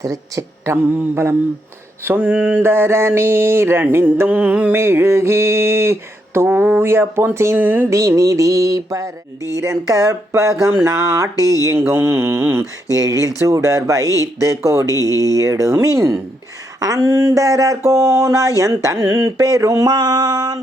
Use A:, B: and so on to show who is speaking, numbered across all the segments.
A: திருச்சிற்றம்பலம் சுந்தர நீரணிந்தும் மெழுகி தூய பொன் சிந்தி நிதி பரந்திரன் கற்பகம் நாட்டி எங்கும் எழில் சுடர் வைத்து கொடியெடுமின் அந்தரர் கோணயன் தன் பெருமான்.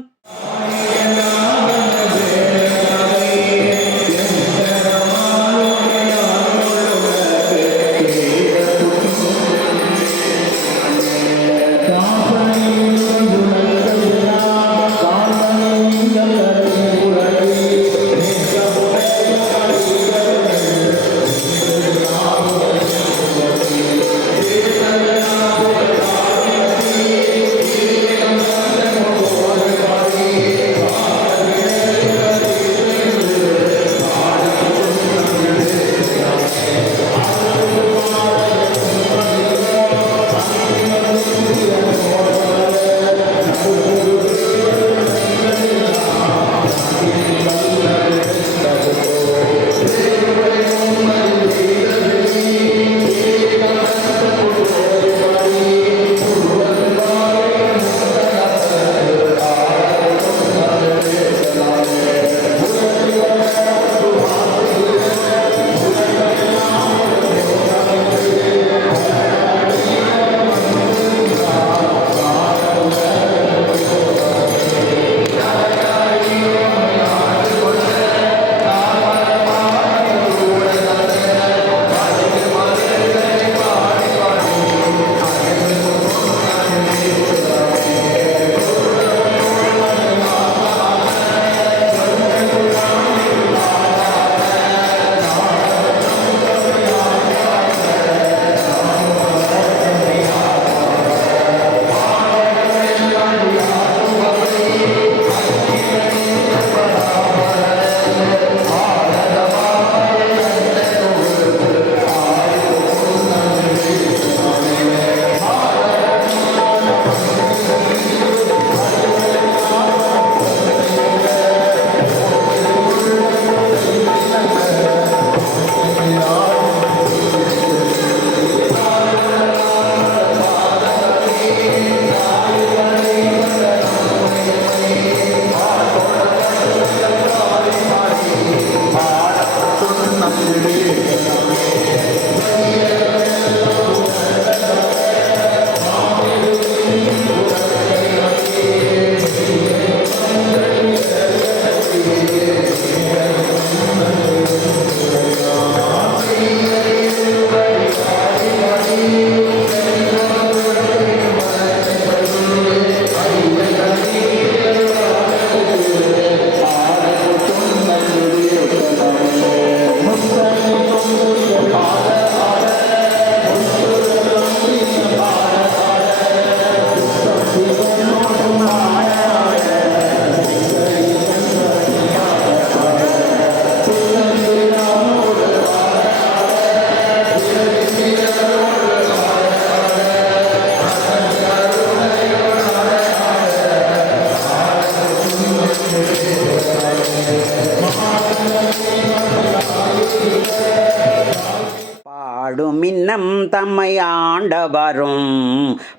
A: பாடுமின்னம் தம்மை ஆண்டவரும்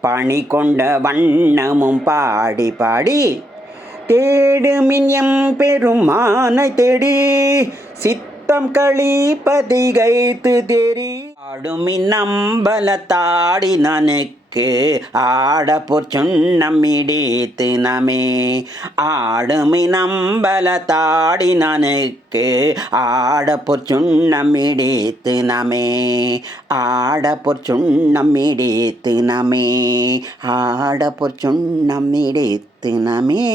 A: பணி கொண்ட வண்ணமும் பாடி பாடி தேடுமின் எம் பெருமானை தேடி சித்தம் களி பதிகைத்து தெரி. நம்பலத்தாடி நனுக்கு ஆடப்போர் சுண்ணம் இடித்து நமே. ஆடுமி நம்பலத்தாடி நனுக்கு ஆடப்போர் சுண்ணம் இடித்து நமே. ஆடப்போர் சுண்ணம் இடித்து நமே. ஆடப்போர் சுண்ணம் இடித்து நமே.